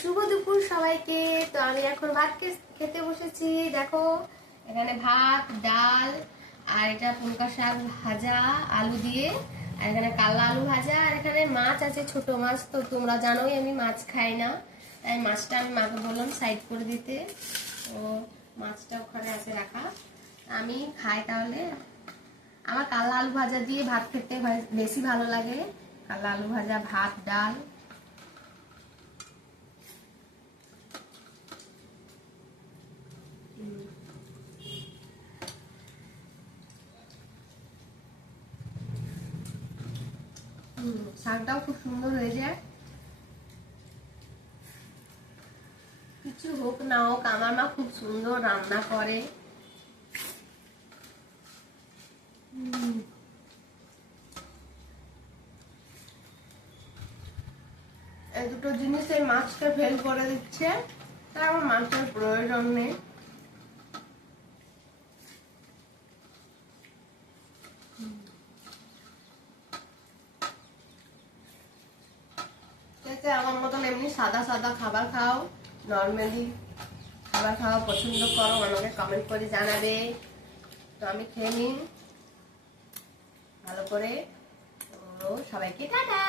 শুভ দুপুর সবাইকে। তো আমি এখন ভাত খেতে বসেছি। দেখো এখানে ভাত, ডাল, আর এটা পুনকা শাক ভাজা আলু দিয়ে, আর এখানে কালা আলু ভাজা, আর এখানে মাছ আছে, ছোট মাছ। তো তোমরা জানোই আমি মাছ খাই না, তাই মাছটা আমি মাকে বললাম সাইড করে দিতে। ও মাছটা ওখানে আছে রাখা, আমি খাই। তাহলে আমার কালা আলু ভাজা দিয়ে ভাত খেতে বেশি ভালো লাগে। কালা আলু ভাজা, ভাত, ডাল। শাকটাও খুব সুন্দর হয়ে যায়। কিছু হোক না হোক, আমার মা খুব সুন্দর রান্না করে। এই দুটো জিনিস এই মাছটা ফেল করে দিচ্ছে, তাই আমার মাছের প্রয়োজন নেই। আমার মতন এমনি সাদা সাদা খাবার খাও, নর্মালি খাবার খাওয়া পছন্দ করো, আমাকে কমেন্ট করে জানাবে। তো আমি খেয়ে নিই ভালো করে। তো সবাইকে টাটা।